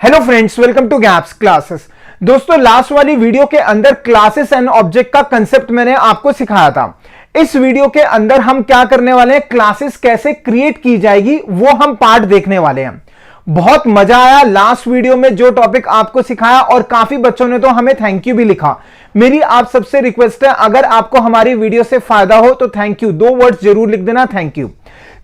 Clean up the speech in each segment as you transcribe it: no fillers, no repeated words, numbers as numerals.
Hello friends, welcome to gaps classes. दोस्तों, last वाली video के अंदर क्लासेस एंड ऑब्जेक्ट का कंसेप्ट मैंने आपको सिखाया था। इस वीडियो के अंदर हम क्या करने वाले हैं, क्लासेस कैसे क्रिएट की जाएगी वो हम पार्ट देखने वाले हैं। बहुत मजा आया लास्ट वीडियो में जो टॉपिक आपको सिखाया, और काफी बच्चों ने तो हमें थैंक यू भी लिखा। मेरी आप सबसे रिक्वेस्ट है, अगर आपको हमारी वीडियो से फायदा हो तो थैंक यू, 2 वर्ड्स जरूर लिख देना, थैंक यू।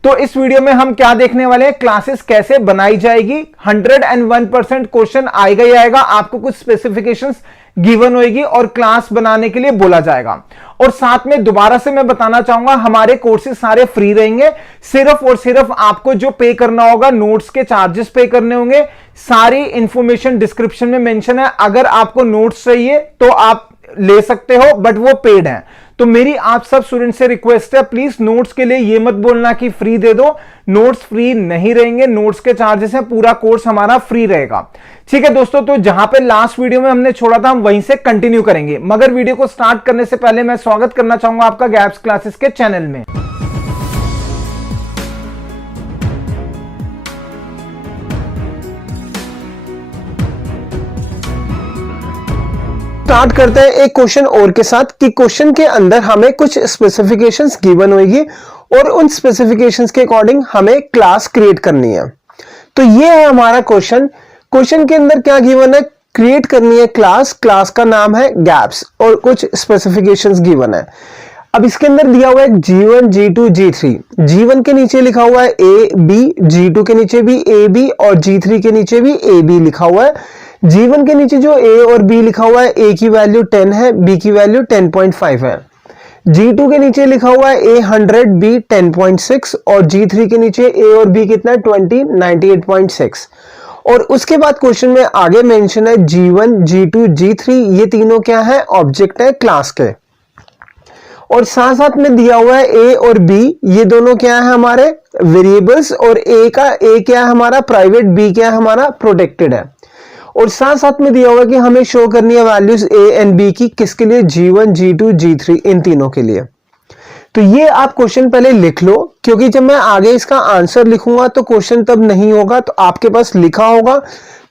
तो इस वीडियो में हम क्या देखने वाले हैं, क्लासेस कैसे बनाई जाएगी। 101% क्वेश्चन आएगा ही आएगा, आपको कुछ स्पेसिफिकेशंस गिवन होगी और क्लास बनाने के लिए बोला जाएगा। और साथ में दोबारा से मैं बताना चाहूंगा, हमारे कोर्सेज सारे फ्री रहेंगे। सिर्फ और सिर्फ आपको जो पे करना होगा, नोट्स के चार्जेस पे करने होंगे। सारी इंफॉर्मेशन डिस्क्रिप्शन में मेंशन है। अगर आपको नोट्स चाहिए तो आप ले सकते हो, बट वो पेड है। तो मेरी आप सब स्टूडेंट से रिक्वेस्ट है, प्लीज नोट्स के लिए ये मत बोलना कि फ्री दे दो। नोट्स फ्री नहीं रहेंगे, नोट्स के चार्जेस हैं, पूरा कोर्स हमारा फ्री रहेगा। ठीक है दोस्तों, तो जहां पे लास्ट वीडियो में हमने छोड़ा था हम वहीं से कंटिन्यू करेंगे। मगर वीडियो को स्टार्ट करने से पहले मैं स्वागत करना चाहूंगा आपका गैप्स क्लासेस के चैनल में। स्टार्ट करते हैं एक क्वेश्चन और के साथ कि क्वेश्चन के अंदर हमें कुछ स्पेसिफिकेशंस गिवन होगी और उन स्पेसिफिकेशंस के अकॉर्डिंग हमें क्लास क्रिएट करनी है। तो ये है हमारा क्वेश्चन। क्वेश्चन के अंदर क्या गिवन है, क्रिएट करनी है क्लास। क्लास का नाम है गैप्स और कुछ स्पेसिफिकेशंस गिवन है। अब इसके अंदर दिया हुआ है G1, G2, G3। G1 के नीचे लिखा हुआ है A, B, G2 के नीचे भी A, B और G3 के नीचे भी A, B लिखा हुआ है। G1 के नीचे जो A और B लिखा हुआ है, A की वैल्यू 10 है, B की वैल्यू 10.5 है। G2 के नीचे लिखा हुआ है A 100, B 10.6 और G3 के नीचे A और B कितना है 20, 98.6। और उसके बाद क्वेश्चन में आगे मेंशन है G1, G2, G3, ये तीनों क्या है, ऑब्जेक्ट है क्लास के। और साथ साथ में दिया हुआ है A और B, ये दोनों क्या है हमारे वेरिएबल्स, और A क्या है हमारा प्राइवेट, B क्या है हमारा प्रोटेक्टेड है। और साथ साथ में दिया हुआ है कि हमें शो करनी है वैल्यूज A एंड B की, किसके लिए, G1, G2, G3, इन तीनों के लिए। तो ये आप क्वेश्चन पहले लिख लो, क्योंकि जब मैं आगे इसका आंसर लिखूंगा तो क्वेश्चन तब नहीं होगा, तो आपके पास लिखा होगा,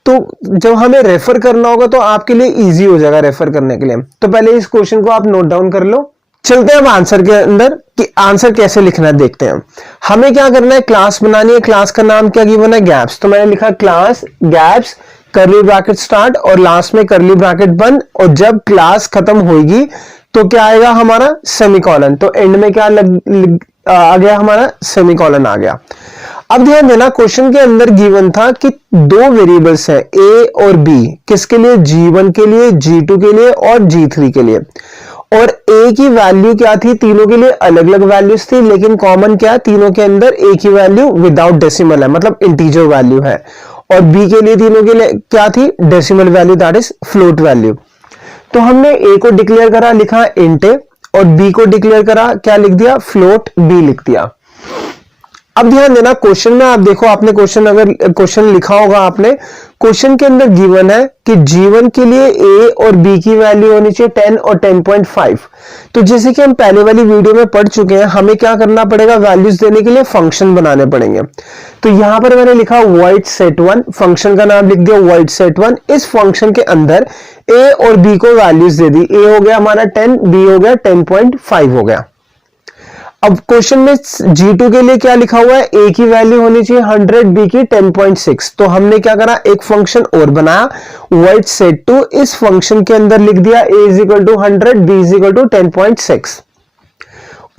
तो जब हमें रेफर करना होगा तो आपके लिए इजी हो जाएगा रेफर करने के लिए। तो पहले इस क्वेश्चन को आप नोट डाउन कर लो। चलते हैं अब आंसर के अंदर कि आंसर कैसे लिखना है, देखते हैं। हमें क्या करना है, क्लास बनानी है। क्लास का नाम क्या गिवन है, गैप्स। तो मैंने लिखा क्लास गैप्स, करली ब्रैकेट स्टार्ट और लास्ट में करली ब्रैकेट बंद, और जब क्लास खत्म होगी तो क्या आएगा हमारा, सेमीकोलन। तो एंड में क्या आ गया हमारा, सेमीकोलन आ गया। अब ध्यान देना, क्वेश्चन के अंदर गिवन था कि 2 वेरिएबल्स हैं A और B, किसके लिए, G1 के लिए, G2 के लिए और G3 के लिए। और A की वैल्यू क्या थी, तीनों के लिए अलग अलग वैल्यूज थी, लेकिन कॉमन क्या, तीनों के अंदर A की वैल्यू विदाउट डेसिमल है, मतलब इंटीजर वैल्यू है। और B के लिए, तीनों के लिए क्या थी, decimal value, that is float value. तो हमने A को डिक्लेयर करा, लिखा इंट A, और B को डिक्लेयर करा, क्या लिख दिया, फ्लोट B लिख दिया। अब ध्यान देना, क्वेश्चन में आप देखो, आपने क्वेश्चन लिखा होगा आपने, क्वेश्चन के अंदर गिवन है कि G1 के लिए A और B की वैल्यू होनी चाहिए 10 और 10.5। तो जैसे कि हम पहले वाली वीडियो में पढ़ चुके हैं, हमें क्या करना पड़ेगा, वैल्यूज देने के लिए फंक्शन बनाने पड़ेंगे। तो यहां पर मैंने लिखा void set1, फंक्शन का नाम लिख दिया void set1। इस फंक्शन के अंदर A और B को वैल्यूज दे दी। A हो गया हमारा 10, B हो गया 10.5 हो गया। अब क्वेश्चन में G2 के लिए क्या लिखा हुआ है, A की वैल्यू होनी चाहिए 100, B की 10.6। तो हमने क्या करा, एक फंक्शन और बनाया void set2। इस फंक्शन के अंदर लिख दिया A is equal to 100, B is equal to 10.6।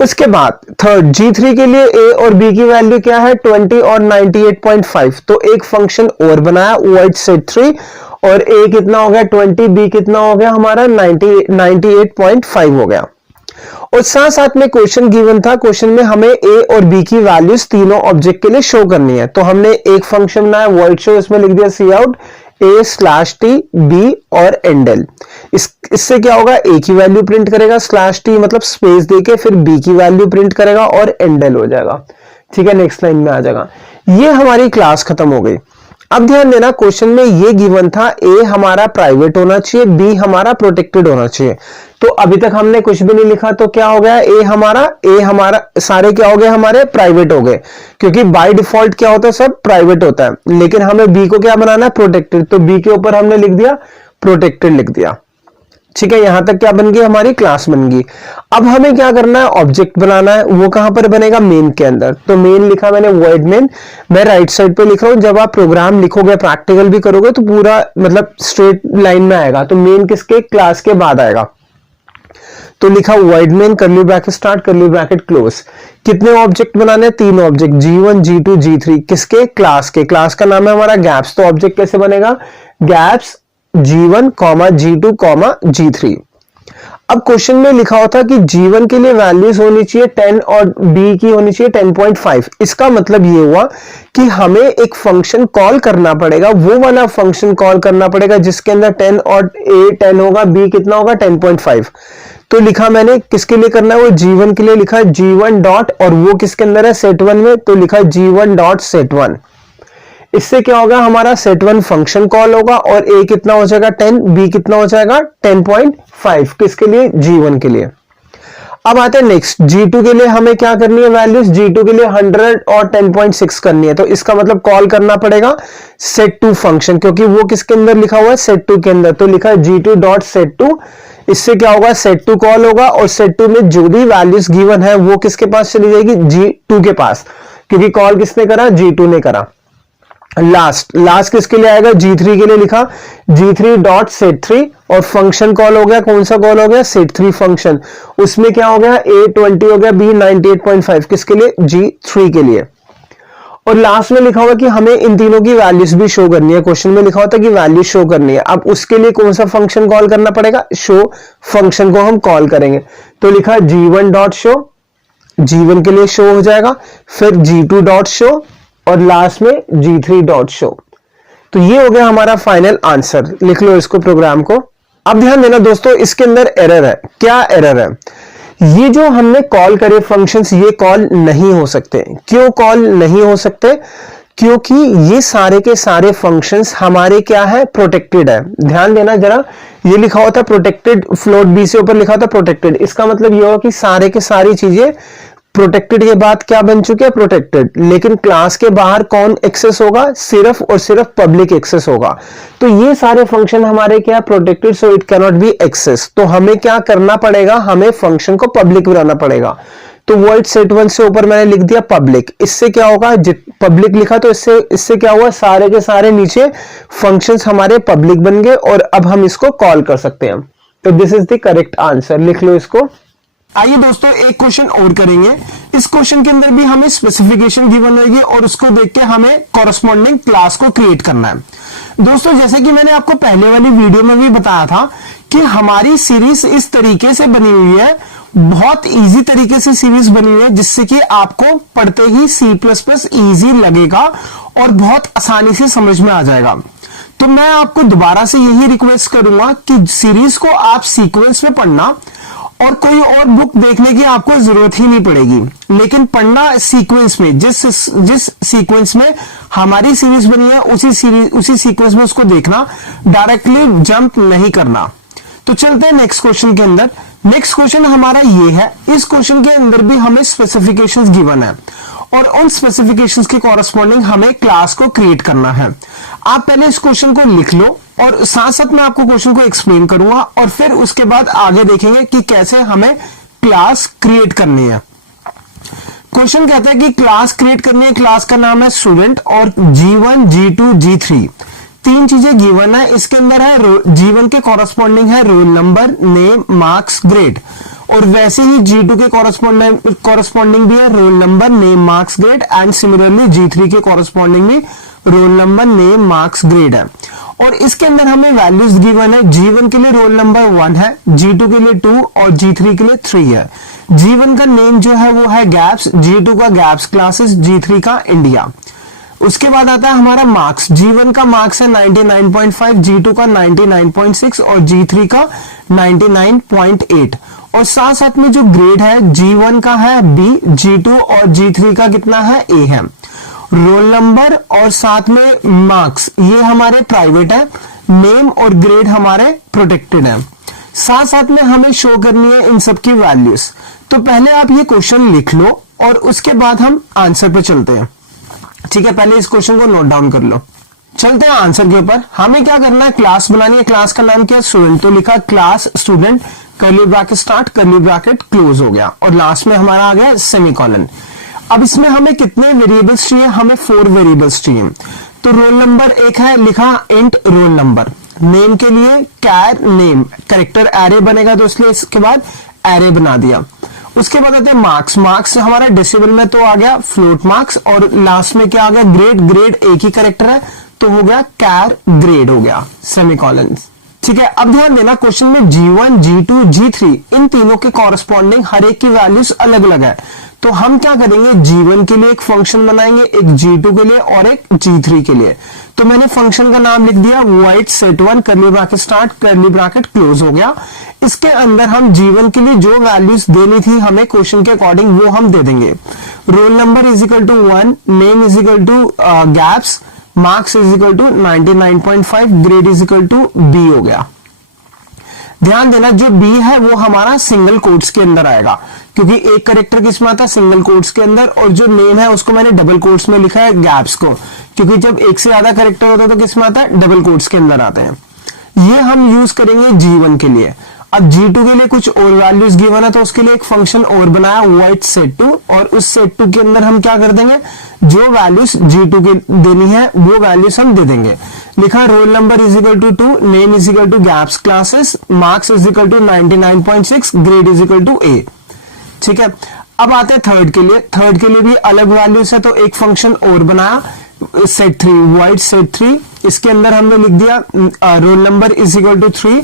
उसके बाद थर्ड G3 के लिए A और B की वैल्यू क्या है, 20 और 98.5। तो एक फंक्शन और बनाया void set3, और A कितना हो गया 20, B कितना हो गया हमारा 98.5 हो गया। और साथ साथ में क्वेश्चन गिवन था, क्वेश्चन में हमें A और B की वैल्यूज तीनों ऑब्जेक्ट के लिए शो करनी है। तो हमने एक फंक्शन बनाया void show, इसमें लिख दिया cout A/t B और endl। इससे क्या होगा, A की वैल्यू प्रिंट करेगा, /t मतलब स्पेस देके, फिर B की वैल्यू प्रिंट करेगा और endl हो जाएगा। ठीक है, नेक्स्ट लाइन में आ जाएगा। ये हमारी क्लास खत्म हो गई। अब ध्यान देना, क्वेश्चन में ये गिवन था ए हमारा प्राइवेट होना चाहिए, बी हमारा प्रोटेक्टेड होना चाहिए। तो अभी तक हमने कुछ भी नहीं लिखा, तो क्या हो गया, ए हमारा सारे क्या हो गए, हमारे प्राइवेट हो गए, क्योंकि बाय डिफॉल्ट क्या होता है, सब प्राइवेट होता है। लेकिन हमें बी को क्या बनाना है, प्रोटेक्टेड, तो बी के ऊपर हमने लिख दिया प्रोटेक्टेड लिख दिया। ठीक है, यहां तक क्या बन गई, हमारी क्लास बन गई। अब हमें क्या करना है, ऑब्जेक्ट बनाना है। वो कहां पर बनेगा, मेन के अंदर। तो मेन लिखा मैंने, वॉइड मेन। मैं राइट साइड पे लिख रहा हूं, जब आप प्रोग्राम लिखोगे, प्रैक्टिकल भी करोगे, तो पूरा मतलब स्ट्रेट लाइन में आएगा। तो मेन किसके, क्लास के बाद आएगा। तो लिखा void main, curly bracket start, curly bracket close. कितने ऑब्जेक्ट बनाने हैं, 3 ऑब्जेक्ट, G1 G2 G3। किसके, क्लास के। क्लास का नाम है हमारा गैप्स। तो ऑब्जेक्ट कैसे बनेगा, गैप्स G1, G2, G3। अब क्वेश्चन में लिखा होता कि G1 के लिए वैल्यूज होनी चाहिए 10 और B की होनी चाहिए 10.5। इसका मतलब ये हुआ कि हमें एक फंक्शन कॉल करना पड़ेगा, वो वाला फंक्शन कॉल करना पड़ेगा जिसके अंदर 10 और A 10 होगा, B कितना होगा, 10.5। तो लिखा मैंने किसके लिए करना है, वो G1 के लिए लिखा G1 डॉट, और वो किसके अंदर है, set1 में। तो लिखा G1 डॉट set1। इससे क्या होगा, हमारा set1 फंक्शन कॉल होगा, और A कितना हो जाएगा 10, B कितना हो जाएगा 10.5। किसके लिए, G1 के लिए। अब आते हैं नेक्स्ट, G2 के लिए हमें क्या करनी है, वैल्यूज G2 के लिए 100 और 10.6 करनी है। तो इसका मतलब कॉल करना पड़ेगा set2 फंक्शन, क्योंकि वो किसके अंदर लिखा हुआ है, set2 के अंदर। तो लिखा है G2 डॉट set2। इससे क्या होगा, set2 कॉल होगा, और set2 में जो भी वैल्यूज गिवन है वो किसके पास चली जाएगी, G2 के पास, क्योंकि कॉल किसने करा, G2 ने करा। लास्ट किसके लिए आएगा, G3 के लिए लिखा G3 डॉट set3, और फंक्शन कॉल हो गया, कौन सा कॉल हो गया, set3 फंक्शन। उसमें क्या हो गया, A 20 हो गया, B 98.5। किसके लिए, G3 के लिए। और लास्ट में लिखा हुआ कि हमें इन तीनों की वैल्यूज भी शो करनी है। क्वेश्चन में लिखा होता कि वैल्यू शो करनी है। अब उसके लिए कौन सा फंक्शन कॉल करना पड़ेगा, शो फंक्शन को हम कॉल करेंगे। तो लिखा G1 डॉट शो, G1 के लिए शो हो जाएगा, फिर G2 डॉट शो, और लास्ट में G3 डॉट शो। तो ये हो गया हमारा फाइनल आंसर। लिख लो इसको, प्रोग्राम को। अब ध्यान देना दोस्तों, इसके अंदर एरर है। क्या एरर है, ये जो हमने कॉल करे फंक्शंस, ये कॉल नहीं हो सकते। क्यों कॉल नहीं हो सकते, क्योंकि ये सारे के सारे फंक्शंस हमारे क्या है, प्रोटेक्टेड है। ध्यान देना जरा, ये लिखा होता प्रोटेक्टेड, फ्लोट बी से ऊपर लिखा होता प्रोटेक्टेड। इसका मतलब ये होगा कि सारे के सारी चीजें प्रोटेक्टेड के बाद क्या बन चुके हैं, प्रोटेक्टेड। लेकिन क्लास के बाहर कौन एक्सेस होगा, सिर्फ और सिर्फ पब्लिक एक्सेस होगा। तो ये सारे फंक्शन हमारे क्या, protected, so it can not be access. तो हमें क्या करना पड़ेगा, हमें फंक्शन को पब्लिक बनाना पड़ेगा। तो वॉइड set1 से ऊपर मैंने लिख दिया पब्लिक। इससे क्या होगा, पब्लिक लिखा तो इससे क्या हुआ, सारे के सारे नीचे फंक्शंस हमारे पब्लिक बन गए, और अब हम इसको कॉल कर सकते हैं। तो this is the correct answer. लिख लो इसको। आइए दोस्तों, एक क्वेश्चन और करेंगे। इस क्वेश्चन के अंदर भी हमें स्पेसिफिकेशन गिवन रहेगी, और उसको देख के हमें कॉरस्पॉन्डिंग क्लास को क्रिएट करना है। दोस्तों, जैसे कि मैंने आपको पहले वाली वीडियो में भी बताया था कि हमारी सीरीज इस तरीके से बनी हुई है, बहुत इजी तरीके से सीरीज बनी हुई है, जिससे कि आपको पढ़ते ही C++ इजी लगेगा और बहुत आसानी से समझ में आ जाएगा। तो मैं आपको दोबारा से यही रिक्वेस्ट करूंगा कि सीरीज को आप सीक्वेंस में पढ़ना, और कोई और बुक देखने की आपको जरूरत ही नहीं पड़ेगी, लेकिन पढ़ना सीक्वेंस में। जिस सीक्वेंस में हमारी सीरीज बनी है, उसी सीक्वेंस में उसको देखना, डायरेक्टली जंप नहीं करना। तो चलते हैं नेक्स्ट क्वेश्चन के अंदर। नेक्स्ट क्वेश्चन हमारा ये है। इस क्वेश्चन के अंदर भी हमें स्पेसिफिकेशंस गिवन है, और उन स्पेसिफिकेशंस के कॉरस्पॉन्डिंग हमें क्लास को क्रिएट करना है। आप पहले इस क्वेश्चन को लिख लो, और साथ साथ मैं आपको क्वेश्चन को एक्सप्लेन करूंगा, और फिर उसके बाद आगे देखेंगे कि कैसे हमें क्लास क्रिएट करनी है। क्वेश्चन कहता है कि क्लास क्रिएट करनी है। क्लास का नाम है स्टूडेंट, और G1 G2 G3 तीन चीजें गिवन है। इसके अंदर है G1 के कॉरस्पॉन्डिंग है role number, name, marks, grade, और वैसे ही G2 के कॉरस्पॉन्डिंग भी है role number, name, marks, grade, and similarly G3 के कॉरस्पॉन्डिंग भी role number, name, marks, grade है। और इसके अंदर हमें वैल्यूज गिवन है। G1 के लिए रोल नंबर 1 है, G2 के लिए 2 और G3 के लिए 3 है। G1 का नेम जो है वो है गैप्स, G2 का गैप्स क्लासेस, G3 का इंडिया। उसके बाद आता है हमारा मार्क्स। G1 का मार्क्स है 99.5, G2 का 99.6 और G3 का 99.8। और साथ साथ में जो ग्रेड है, G1 का है B, G2 और G3 का कितना है A है। रोल नंबर और साथ में मार्क्स ये हमारे प्राइवेट है, नेम और ग्रेड हमारे प्रोटेक्टेड है। साथ साथ में हमें शो करनी है इन सब की वैल्यूज। तो पहले आप ये क्वेश्चन लिख लो और उसके बाद हम आंसर पे चलते हैं। ठीक है, पहले इस क्वेश्चन को नोट डाउन कर लो। चलते हैं आंसर के ऊपर। हमें क्या करना है, क्लास बनानी है। क्लास का नाम क्या है, स्टूडेंट। तो लिखा class student, curly bracket start, curly bracket close हो गया और लास्ट में हमारा आ गया सेमीकोलन। अब इसमें हमें कितने वेरिएबल्स चाहिए, हमें 4 वेरिएबल्स चाहिए। तो रोल नंबर एक है, लिखा इंट रोल नंबर। नेम के लिए कैर नेम, कैरेक्टर एरे बनेगा तो इसलिए इसके बाद एरे बना दिया। उसके बाद आते हैं मार्क्स। मार्क्स हमारा डेसिबल में तो आ गया फ्लोट मार्क्स और लास्ट में क्या आ गया, ग्रेड। ग्रेड एक ही कैरेक्टर है तो हो गया कैर ग्रेड हो गया, सेमीकोलन। ठीक है, अब ध्यान देना क्वेश्चन में G1, G2, G3 इन तीनों के कॉरस्पॉन्डिंग हर एक की वैल्यूज अलग अलग है। तो हम क्या करेंगे, G1 के लिए एक फंक्शन बनाएंगे, एक G2 के लिए और एक G3 के लिए। तो मैंने फंक्शन का नाम लिख दिया void set1 curly bracket start curly bracket close हो गया। इसके अंदर हम G1 के लिए जो वैल्यूज देनी थी हमें क्वेश्चन के अकॉर्डिंग वो हम दे देंगे। Roll number is equal to 1, name is equal to gaps, marks is equal to 99.5, grade is equal to B हो गया। ध्यान देना जो बी है वो हमारा सिंगल कोट्स के अंदर आएगा क्योंकि एक कैरेक्टर किसमें आता है, सिंगल कोट्स के अंदर। और जो नेम है उसको मैंने डबल कोट्स में लिखा है, गैप्स को, क्योंकि जब एक से ज्यादा कैरेक्टर होता है तो किसमें आता है, डबल कोट्स के अंदर आते हैं। ये हम यूज करेंगे G1 के लिए। अब G2 के लिए कुछ और वैल्यूज गिवन है तो उसके लिए एक फंक्शन और बनाया void set2 और उस set2 के अंदर हम क्या कर देंगे, जो वैल्यूज G2 के देनी है वो वैल्यूज हम दे देंगे। लिखा roll number is equal to 2, name is equal to gaps classes, marks is equal to 99.6, grade is equal to A. ठीक है, अब आते हैं थर्ड के लिए। थर्ड के लिए भी अलग वैल्यूज है तो एक फंक्शन और बनाया set3, void set3। इसके अंदर हमने लिख दिया roll number is equal to 3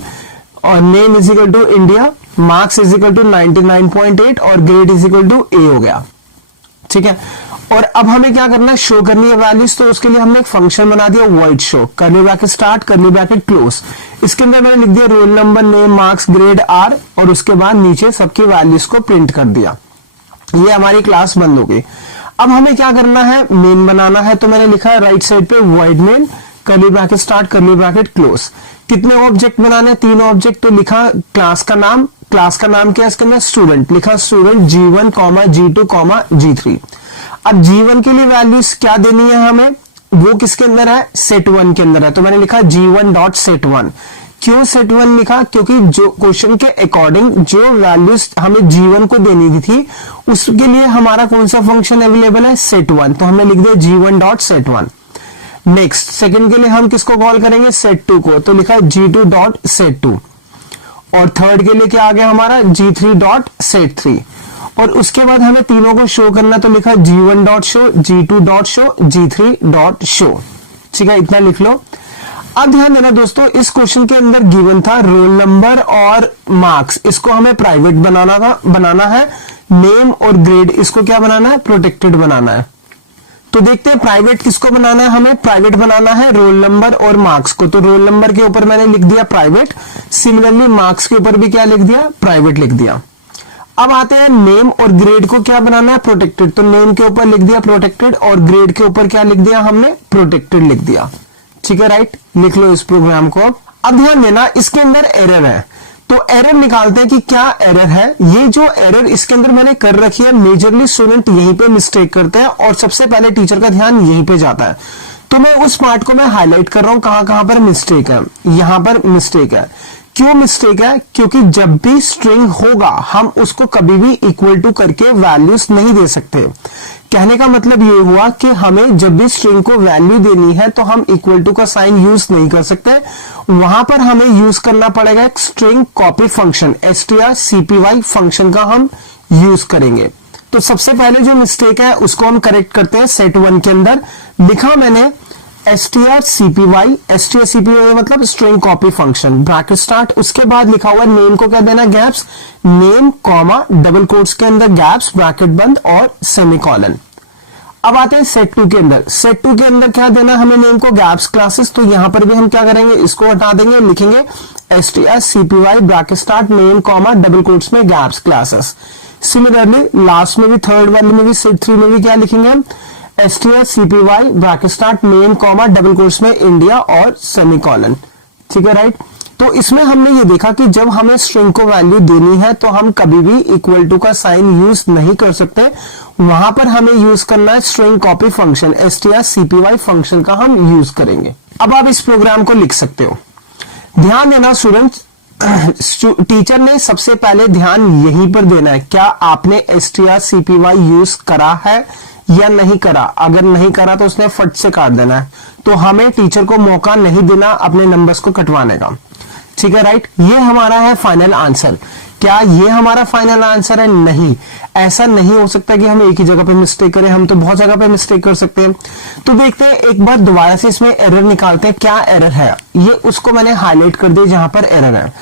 और name is equal to India, marks is equal to 99.8 और grade is equal to A हो गया। ठीक है, और अब हमें क्या करना है, शो करनी है वैल्यूज। तो उसके लिए हमने एक फंक्शन बना दिया void show, curly bracket start curly bracket close. इसके अंदर मैंने लिख दिया roll number, name, marks, grade, are और उसके बाद नीचे सबकी वैल्यूज को प्रिंट कर दिया। ये हमारी क्लास बंद हो गई। अब हमें क्या करना है, मेन बनाना है। तो मैंने लिखा है राइट साइड पे void main, curly bracket start curly bracket close. कितने ऑब्जेक्ट बनाने, 3 ऑब्जेक्ट। तो लिखा क्लास का नाम, क्लास का नाम क्या है इसके अंदर, स्टूडेंट। लिखा स्टूडेंट G1, G2, G3। अब G1 के लिए वैल्यूज क्या देनी है हमें, वो किसके अंदर है, set1 के अंदर है। तो मैंने लिखा G1.set1। क्यों set1 लिखा, क्योंकि जो क्वेश्चन के अकॉर्डिंग जो वैल्यूज हमें G1 को देनी थी उसके लिए हमारा कौन सा फंक्शन अवेलेबल है, set1। तो हमने लिख दिया G1.set1। नेक्स्ट सेकंड के लिए हम किसको कॉल करेंगे, set2 को। तो लिखा G2.set2। और थर्ड के लिए क्या आ गया हमारा, G3.set3। और उसके बाद हमें तीनों को शो करना, तो लिखा G1.show, G2.show, G3.show। ठीक है, इतना लिख लो। अब ध्यान देना दोस्तों, इस क्वेश्चन के अंदर गिवन था रोल नंबर और मार्क्स, इसको हमें प्राइवेट बनाना है। नेम और ग्रेड इसको क्या बनाना है, प्रोटेक्टेड बनाना है। तो देखते हैं प्राइवेट किसको बनाना है, हमें प्राइवेट बनाना है रोल नंबर और मार्क्स को। तो रोल नंबर के ऊपर मैंने लिख दिया प्राइवेट, सिमिलरली मार्क्स के ऊपर भी क्या लिख दिया, प्राइवेट लिख दिया। अब आते हैं नेम और ग्रेड को क्या बनाना है, प्रोटेक्टेड। तो नेम के ऊपर लिख दिया प्रोटेक्टेड और ग्रेड के ऊपर क्या लिख दिया हमने, प्रोटेक्टेड लिख दिया। ठीक है, राइट, लिख लो इस प्रोग्राम को। अब ध्यान देना इसके अंदर एरर है, तो एरर निकालते हैं कि क्या एरर है। ये जो एरर इसके अंदर मैंने कर रखी है, मेजरली स्टूडेंट यहीं पे मिस्टेक करते हैं और सबसे पहले टीचर का ध्यान यहीं पे जाता है। तो मैं उस पार्ट को मैं हाईलाइट कर रहा हूं, कहां पर मिस्टेक है। यहां पर मिस्टेक है। क्यों मिस्टेक है, क्योंकि जब भी स्ट्रिंग होगा हम उसको कभी भी इक्वल टू करके वैल्यूज नहीं दे सकते। कहने का मतलब ये हुआ कि हमें जब भी स्ट्रिंग को वैल्यू देनी है तो हम इक्वल टू का साइन यूज नहीं कर सकते। वहां पर हमें यूज करना पड़ेगा एक string copy function, strcpy function का हम यूज करेंगे। तो सबसे पहले जो मिस्टेक है उसको हम करेक्ट करते हैं। set1 के अंदर लिखा मैंने strcpy मतलब string copy function, bracket start. उसके बाद लिखा हुआ नेम को क्या देना, gaps, name comma double quotes के अंदर गैप्स, ब्रैकेट बंद और सेमीकोलन। अब आते हैं set2 के अंदर। set2 के अंदर क्या देना हमें, नेम को गैप्स क्लासेस। तो यहां पर भी हम क्या करेंगे, इसको हटा देंगे, लिखेंगे strcpy bracket start name comma double quotes में गैप्स क्लासेस। सिमिलरली लास्ट में भी, थर्ड वाले में भी, set3 में भी क्या लिखेंगे हम, str_cpy bracket start name comma double quotes में इंडिया और सेमीकोलन। ठीक है राइट। तो इसमें हमने ये देखा कि जब हमें स्ट्रिंग को वैल्यू देनी है तो हम कभी भी इक्वल टू का साइन यूज नहीं कर सकते, वहां पर हमें यूज करना है string copy function, str_cpy function का हम यूज करेंगे। अब आप इस प्रोग्राम को लिख सकते हो। ध्यान देना स्टूडेंट्स, टीचर ने सबसे पहले ध्यान यहीं पर देना है, क्या आपने str_cpy यूज करा है या नहीं करा। अगर नहीं करा तो उसने फट से काट देना है, तो हमें टीचर को मौका नहीं देना अपने नंबर्स को कटवाने का। ठीक है राइट। ये हमारा है फाइनल आंसर। क्या ये हमारा फाइनल आंसर है? नहीं, ऐसा नहीं हो सकता कि हम एक ही जगह पे मिस्टेक करें, हम तो बहुत जगह पे मिस्टेक कर सकते हैं। तो देखते हैं एक बार दोबारा से इसमें एरर निकालते हैं, क्या एरर है। ये उसको मैंने हाईलाइट कर दिया जहां पर एरर है।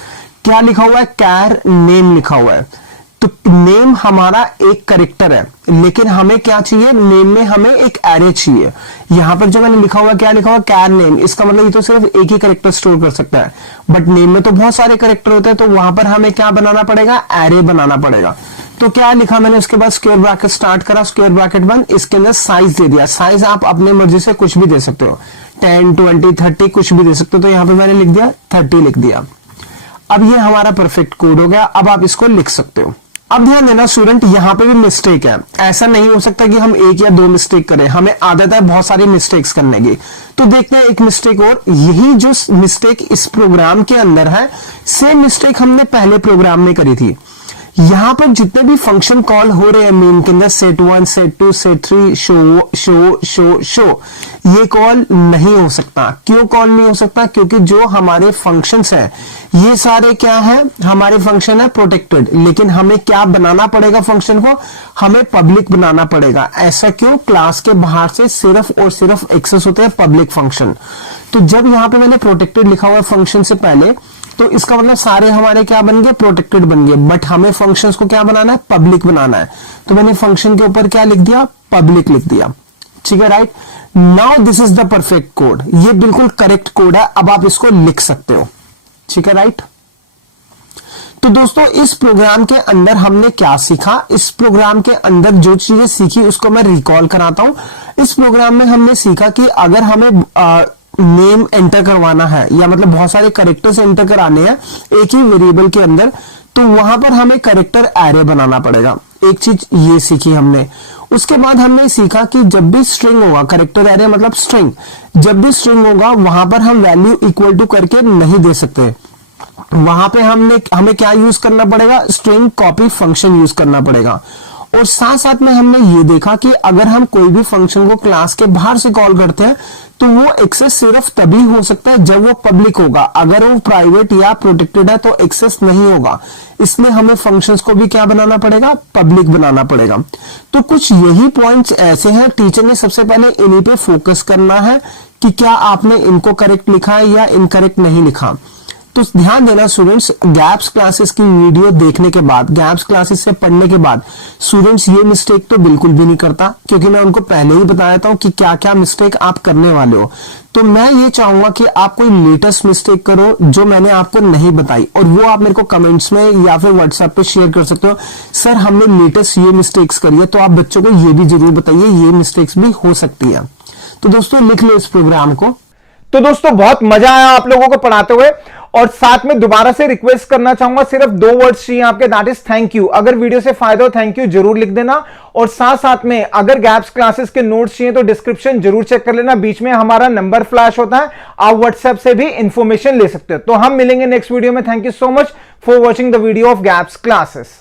क्या लिखा हुआ है? कैर नेम लिखा हुआ है। तो नेम हमारा एक कैरेक्टर है, लेकिन हमें क्या चाहिए? नेम में हमें एक एरे चाहिए। यहां पर जो मैंने लिखा हुआ, क्या लिखा हुआ? कैर नेम। इसका मतलब ये तो सिर्फ एक ही कैरेक्टर स्टोर कर सकता है, बट नेम में तो बहुत सारे कैरेक्टर होते हैं, तो वहां पर हमें क्या बनाना पड़ेगा? एरे बनाना पड़ेगा। तो क्या लिखा मैंने? उसके बाद स्क्वायर ब्रैकेट स्टार्ट करा, स्क्वायर ब्रैकेट बंद, इसके अंदर साइज दे दिया। साइज आप अपने मर्जी से कुछ भी दे सकते हो, 10, 20, 30 कुछ भी दे सकते हो। तो यहां पर मैंने लिख दिया 30 लिख दिया। अब ये हमारा परफेक्ट कोड हो गया। अब आप इसको लिख सकते हो। अब ध्यान देना स्टूडेंट, यहां पे भी मिस्टेक है। ऐसा नहीं हो सकता कि हम एक या दो मिस्टेक करें, हमें आदत है बहुत सारी मिस्टेक्स करने की। तो देखते हैं एक मिस्टेक और। यही जो मिस्टेक इस प्रोग्राम के अंदर है, सेम मिस्टेक हमने पहले प्रोग्राम में करी थी। यहां पर जितने भी फंक्शन कॉल हो रहे हैं मेन के अंदर, set1, set2, set3, शो, ये कॉल नहीं हो सकता। क्यों कॉल नहीं हो सकता? क्योंकि जो हमारे फंक्शंस हैं ये सारे क्या है? हमारे फंक्शन है प्रोटेक्टेड, लेकिन हमें क्या बनाना पड़ेगा? फंक्शन को हमें पब्लिक बनाना पड़ेगा। ऐसा क्यों? क्लास के बाहर से सिर्फ और सिर्फ एक्सेस होते हैं पब्लिक फंक्शन। तो जब यहां पे मैंने प्रोटेक्टेड लिखा हुआ है फंक्शन से पहले, तो इसका मतलब सारे हमारे क्या बन गए? प्रोटेक्टेड बन गए। बट हमें फंक्शंस को क्या बनाना है? पब्लिक बनाना है। तो मैंने फंक्शन के ऊपर क्या लिख दिया? पब्लिक लिख दिया। ठीक है right. Now this is the perfect code. ये बिल्कुल करेक्ट कोड है। अब आप इसको लिख सकते हो। ठीक है राइट। तो दोस्तों इस प्रोग्राम के अंदर हमने क्या सीखा? इस प्रोग्राम के अंदर जो चीजें सीखी उसको मैं रिकॉल कराता हूं। इस प्रोग्राम में हमने सीखा कि अगर हमें नेम एंटर करवाना है, या मतलब बहुत सारे कैरेक्टर्स एंटर कराने हैं एक ही वेरिएबल के अंदर, तो वहां पर हमें कैरेक्टर एरे बनाना पड़ेगा। एक चीज ये सीखी हमने। उसके बाद हमने सीखा कि जब भी स्ट्रिंग होगा, कैरेक्टर एरे मतलब स्ट्रिंग, जब भी स्ट्रिंग होगा वहां पर हम वैल्यू इक्वल टू करके नहीं दे सकते। वहां पे हमें क्या यूज करना पड़ेगा? स्ट्रिंग कॉपी फंक्शन यूज करना पड़ेगा। और साथ साथ में हमने ये देखा कि अगर हम कोई भी फंक्शन को क्लास के बाहर से कॉल करते हैं तो वो एक्सेस सिर्फ तभी हो सकता है जब वो पब्लिक होगा। अगर वो प्राइवेट या प्रोटेक्टेड है तो एक्सेस नहीं होगा। इसलिए हमें फंक्शंस को भी क्या बनाना पड़ेगा? पब्लिक बनाना पड़ेगा। तो कुछ यही पॉइंट्स ऐसे हैं, टीचर ने सबसे पहले इन्हीं पे फोकस करना है कि क्या आपने इनको करेक्ट लिखा है या इनकरेक्ट नहीं लिखा। तो ध्यान देना स्टूडेंट्स, गैप्स क्लासेस की वीडियो देखने के बाद, गैप्स क्लासेस से पढ़ने के बाद स्टूडेंट्स ये मिस्टेक तो बिल्कुल भी नहीं करता, क्योंकि मैं उनको पहले ही बता देता हूं कि क्या क्या मिस्टेक आप करने वाले हो। तो मैं ये चाहूंगा कि आप कोई लेटेस्ट मिस्टेक करो जो मैंने आपको नहीं बताई, और वो आप मेरे को कमेंट्स में या फिर व्हाट्सएप पे शेयर कर सकते हो। सर हमने लेटेस्ट ये मिस्टेक्स करी है, तो आप बच्चों को ये भी जरूर बताइए ये मिस्टेक्स भी हो सकती है। तो दोस्तों लिख लो इस प्रोग्राम को। तो दोस्तों बहुत मजा आया आप लोगों को पढ़ाते हुए, और साथ में दोबारा से रिक्वेस्ट करना चाहूंगा, सिर्फ 2 वर्ड्स चाहिए आपके, दैट इज थैंक यू। अगर वीडियो से फायदा हो थैंक यू जरूर लिख देना, और साथ साथ में अगर गैप्स क्लासेस के नोट्स चाहिए तो डिस्क्रिप्शन जरूर चेक कर लेना, बीच में हमारा नंबर फ्लैश होता है, आप व्हाट्सएप से भी इंफॉर्मेशन ले सकते हो। तो हम मिलेंगे नेक्स्ट वीडियो में। Thank you so much for watching the video of gaps classes.